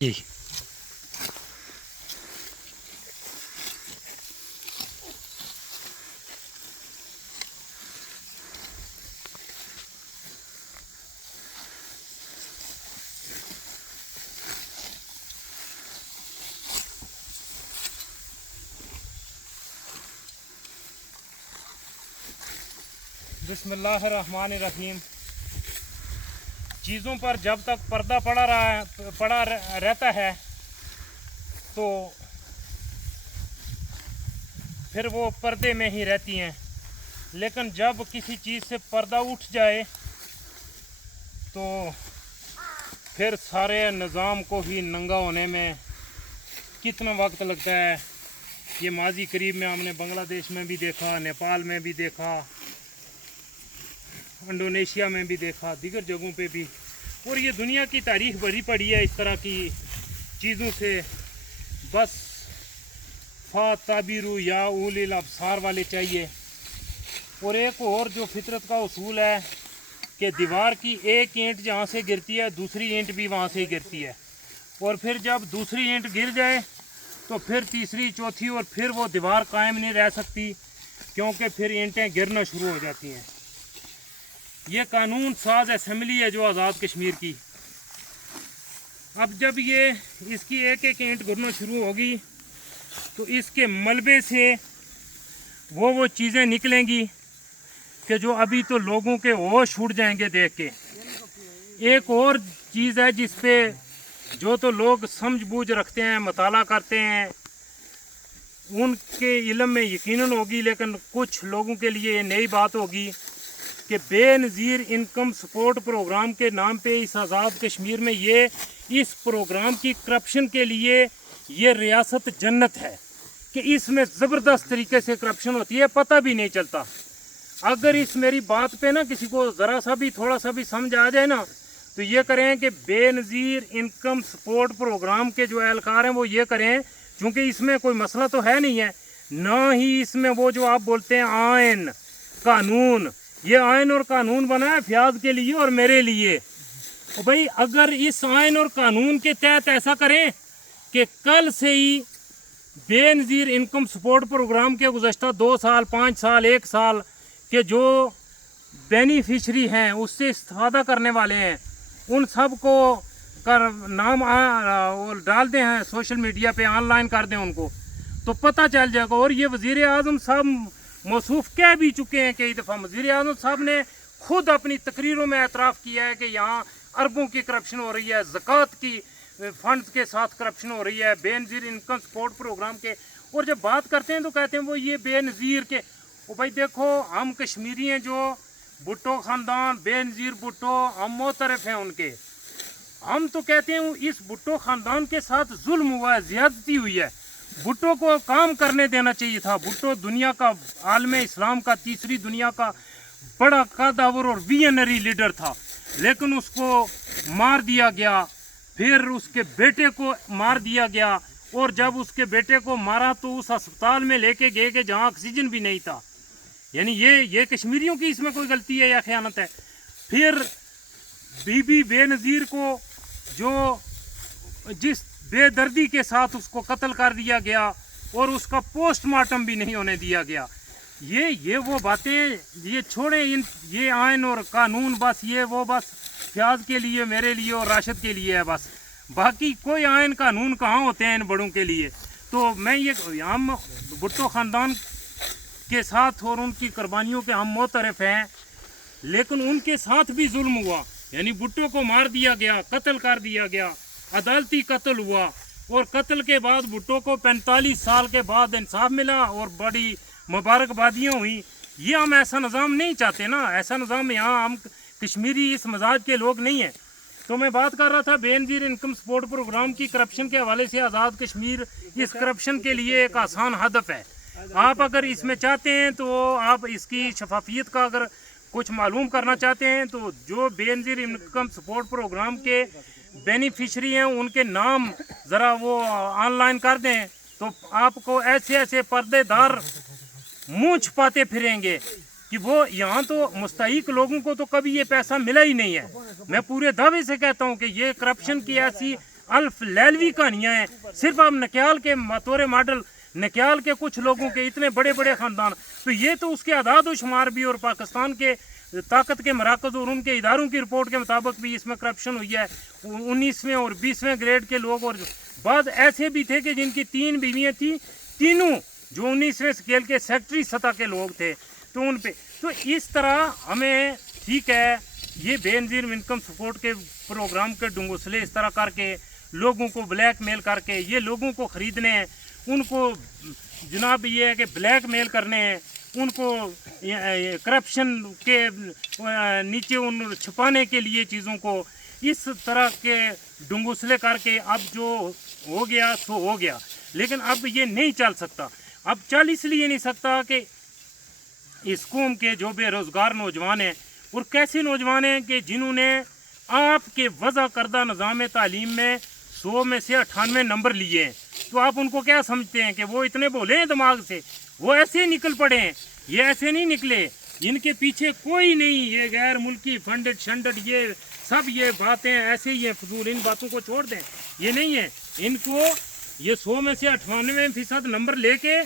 जी। बिस्मिल्लाहिर्रहमानिर्रहीम। चीज़ों पर जब तक पर्दा पड़ा रहता है तो फिर वो पर्दे में ही रहती हैं, लेकिन जब किसी चीज़ से पर्दा उठ जाए तो फिर सारे निज़ाम को ही नंगा होने में कितना वक्त लगता है। ये माजी करीब में हमने बांग्लादेश में भी देखा, नेपाल में भी देखा, इंडोनेशिया में भी देखा, दीगर जगहों पे भी। और ये दुनिया की तारीख भरी पड़ी है इस तरह की चीज़ों से। बस ताबीरू या उलिल अबसार वाले चाहिए। और एक और जो फितरत का उसूल है कि दीवार की एक ईंट जहाँ से गिरती है दूसरी ईंट भी वहाँ से ही गिरती है, और फिर जब दूसरी ईंट गिर जाए तो फिर तीसरी, चौथी, और फिर वो दीवार कायम नहीं रह सकती, क्योंकि फिर ईंटें गिरना शुरू हो जाती हैं। ये कानून साज असम्बली है जो आज़ाद कश्मीर की। अब जब ये इसकी एक एक ईंट गिरना शुरू होगी तो इसके मलबे से वो चीज़ें निकलेंगी कि जो अभी तो लोगों के होश उड़ जाएंगे देख के। एक और चीज़ है जिस पे जो तो लोग समझ बूझ रखते हैं, मताला करते हैं, उनके इल्म में यकीनन होगी, लेकिन कुछ लोगों के लिए नई बात होगी कि बेनज़ीर इनकम सपोर्ट प्रोग्राम के नाम पे इस आज़ाद कश्मीर में इस प्रोग्राम की करप्शन के लिए ये रियासत जन्नत है कि इसमें ज़बरदस्त तरीके से करप्शन होती है, पता भी नहीं चलता। अगर इस मेरी बात पे ना किसी को ज़रा सा भी थोड़ा सा भी समझ आ जाए ना तो ये करें कि बेनज़ीर इनकम सपोर्ट प्रोग्राम के जो एहलकार हैं वो ये करें, चूँकि इसमें कोई मसला तो है नहीं है, ना ही इसमें वो जो आप बोलते हैं आयन कानून, ये आयन और कानून बना है फयाज के लिए और मेरे लिए। और भाई अगर इस आयन और कानून के तहत ऐसा करें कि कल से ही बेनज़ीर इनकम सपोर्ट प्रोग्राम के गुज़श्ता 2 साल, 5 साल, 1 साल के जो बेनिफिशरी हैं, उससे इस्तेफ़ादा करने वाले हैं, उन सब को कर नाम डाल दें हैं सोशल मीडिया पे, ऑनलाइन कर दें उनको, तो पता चल जाएगा। और ये वज़ीर आज़म साहब मौसूफ कह भी चुके हैं कई दफ़ा। वज़ीर आज़म साहब ने खुद अपनी तकरीरों में एतराफ़ किया है कि यहाँ अरबों की करप्शन हो रही है, ज़कात की फंड्स के साथ करप्शन हो रही है, बेनज़ीर इनकम सपोर्ट प्रोग्राम के। और जब बात करते हैं तो कहते हैं वो ये बेनज़ीर के। वो भाई देखो, हम कश्मीरी हैं, जो भुट्टो ख़ानदान, बेनज़ीर भुट्टो, हम मोतरफ़ हैं उनके। हम तो कहते हैं इस भुट्टो ख़ानदान के साथ जुल्म हुआ है, ज़्यादती हुई है। भुट्टो को काम करने देना चाहिए था। भुट्टो दुनिया का, आलमे इस्लाम का, तीसरी दुनिया का बड़ा कादावर और विजनरी लीडर था, लेकिन उसको मार दिया गया। फिर उसके बेटे को मार दिया गया, और जब उसके बेटे को मारा तो उस अस्पताल में लेके गए कि जहाँ ऑक्सीजन भी नहीं था। यानी ये कश्मीरियों की इसमें कोई गलती है या ख़यानत है। फिर बीबी बेनज़ीर को जो जिस बेदर्दी के साथ उसको कत्ल कर दिया गया और उसका पोस्टमार्टम भी नहीं होने दिया गया। ये वो बातें ये छोड़ें, ये आयन और कानून बस बस फयाज के लिए, मेरे लिए और राशिद के लिए है बस। बाकी कोई आयन कानून कहाँ होते हैं इन बड़ों के लिए। तो मैं हम भुट्टो ख़ानदान के साथ और उनकी कुर्बानियों के हम मोतरफ़ हैं, लेकिन उनके साथ भी जुल्म हुआ। यानी भुट्टो को मार दिया गया, कत्ल कर दिया गया, अदालती कत्ल हुआ, और कत्ल के बाद भुट्टो को 45 साल के बाद इंसाफ मिला और बड़ी मुबारकबादियाँ हुई। ये हम ऐसा निज़ाम नहीं चाहते ना, ऐसा निज़ाम यहाँ हम कश्मीरी इस मजाज के लोग नहीं हैं। तो मैं बात कर रहा था बेनज़ीर इनकम सपोर्ट प्रोग्राम की करप्शन के हवाले से। आज़ाद कश्मीर इस करप्शन के लिए एक आसान हदफ है। आप अगर इसमें चाहते हैं तो आप इसकी शफाफियत का अगर कुछ मालूम करना चाहते हैं तो जो बेनज़ीर इनकम सपोर्ट प्रोग्राम के बेनिफिशरी हैं उनके नाम ज़रा वो ऑनलाइन कर दें, तो आपको ऐसे ऐसे पर्देदार मुँह छुपाते फिरेंगे कि वो यहाँ तो मुस्तहिक लोगों को तो कभी ये पैसा मिला ही नहीं है। मैं पूरे दावे से कहता हूँ कि ये करप्शन की ऐसी अल्फ लैलवी कहानियाँ हैं। सिर्फ आप नक्याल के मतोरे मॉडल, नक्याल के कुछ लोगों के इतने बड़े बड़े ख़ानदान, तो ये तो उसके आदाद व शुमार भी और पाकिस्तान के ताकत के मराकज़ और उनके इदारों की रिपोर्ट के मुताबिक भी इसमें करप्शन हुई है। 19वें और 20वें ग्रेड के लोग और बाद ऐसे भी थे कि जिनकी 3 बीवियाँ थी, तीनों जो 19वें स्केल के सेक्रेटरी सतह के लोग थे। तो उन पे तो इस तरह हमें, ठीक है, ये बेनज़ीर इनकम सपोर्ट के प्रोग्राम के डुंगोसले इस तरह करके लोगों को ब्लैकमेल करके ये लोगों को ख़रीदने हैं, उनको जनाब ये है कि ब्लैकमेल करने हैं, उनको करप्शन के नीचे उन छुपाने के लिए चीज़ों को इस तरह के डुंगोसले करके अब जो हो गया सो हो गया। लेकिन अब ये नहीं चल सकता। अब चल इसलिए नहीं सकता कि इस कौम के जो बेरोज़गार नौजवान हैं, और कैसे नौजवान हैं कि जिन्होंने आपके वज़ा करदा निज़ाम तालीम में 100 में से 98 नंबर लिए हैं, तो आप उनको क्या समझते हैं कि वो इतने बोले हैं दिमाग से? वो ऐसे ही निकल पड़े हैं। ये ऐसे नहीं निकले, इनके पीछे कोई नहीं, ये गैर मुल्की फंडेड शंडेड ये सब ये बातें ऐसे ही हैं फजूल। इन बातों को छोड़ दें, ये नहीं है। इनको ये 100 में से 98% नंबर लेके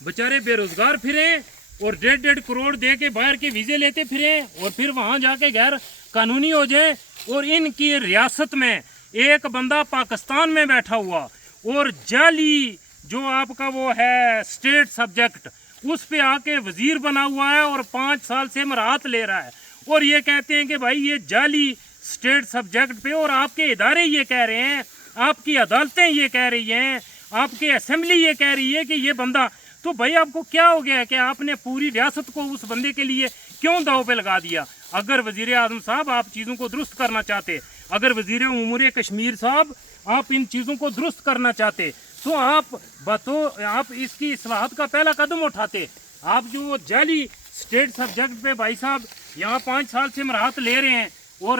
बेचारे बेरोज़गार फिरें और 1.5 करोड़ दे के बाहर के वीज़े लेते फिरें और फिर वहाँ जाके गैर कानूनी हो जाए। और इनकी रियासत में एक बंदा पाकिस्तान में बैठा हुआ और जाली जो आपका वो है स्टेट सब्जेक्ट, उस पे आके वजीर बना हुआ है और 5 साल से मराहत ले रहा है। और ये कहते हैं कि भाई ये जाली स्टेट सब्जेक्ट पे, और आपके इदारे ये कह रहे हैं, आपकी अदालतें ये कह रही हैं, आपकी असेंबली ये कह रही है कि ये बंदा, तो भाई आपको क्या हो गया कि आपने पूरी रियासत को उस बंदे के लिए क्यों दाव पे लगा दिया? अगर वज़ीर आज़म साहब आप चीज़ों को दुरुस्त करना चाहते, अगर वज़ीर उमूर कश्मीर साहब आप इन चीज़ों को दुरुस्त करना चाहते, तो आप इसकी इस्लाहत का पहला कदम उठाते। आप जो जाली स्टेट सब्जेक्ट पे भाई साहब यहाँ 5 साल से मराहत ले रहे हैं और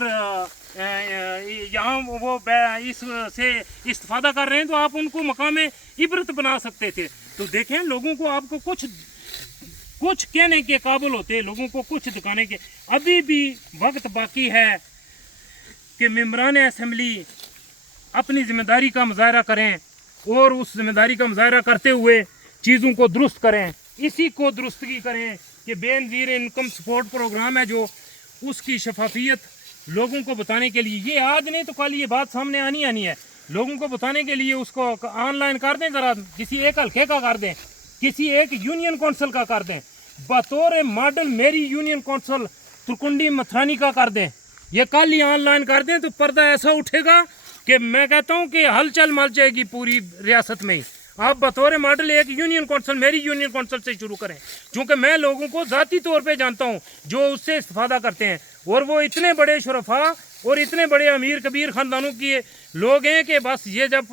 यहाँ वो इससे इस्तेफादा कर रहे हैं, तो आप उनको मकाम इबरत बना सकते थे। तो देखें, लोगों को आपको कुछ कहने के काबिल होते, लोगों को कुछ दिखाने के। अभी भी वक्त बाकी है कि मेंबरान असेंबली अपनी जिम्मेदारी का मुजाहरा करें और उस जिम्मेदारी का मुजाहरा करते हुए चीज़ों को दुरुस्त करें। इसी को दुरुस्तगी करें कि बेनज़ीर इनकम सपोर्ट प्रोग्राम है जो, उसकी शफाफियत लोगों को बताने के लिए, ये आज नहीं तो कल ये बात सामने आनी है। लोगों को बताने के लिए उसको ऑनलाइन कर दें, ज़रा किसी एक हल्के का कर दें, किसी एक यूनियन कौंसिल का कर दें, बतौर मॉडल मेरी यूनियन कौंसिल तुरकुंडी मथरानी का कर दें। ये कल ही ऑनलाइन कर दें तो पर्दा ऐसा उठेगा कि मैं कहता हूँ कि हलचल मच जाएगी पूरी रियासत में ही। आप बतौर मॉडल एक यूनियन कौंसिल, मेरी यूनियन कौंसिल से शुरू करें, क्योंकि मैं लोगों को ज़ाती तौर पे जानता हूँ जो उससे इस्तेफादा करते हैं, और वो इतने बड़े शुरफा और इतने बड़े अमीर कबीर ख़ानदानों के लोग हैं कि बस ये जब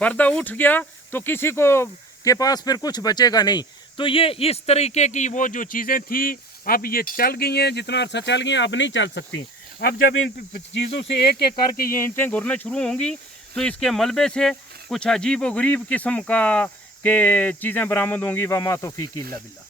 पर्दा उठ गया तो किसी को के पास फिर कुछ बचेगा नहीं। तो ये इस तरीके की वो जो चीज़ें थी अब ये चल गई हैं, जितना अर्सा चल गई हैं अब नहीं चल सकती। अब जब इन चीज़ों से एक एक करके ये ईंटें घुरना शुरू होंगी तो इसके मलबे से कुछ अजीब व गरीब किस्म का के चीज़ें बरामद होंगी। वमा तौफीक इल्ला बिल्लाह।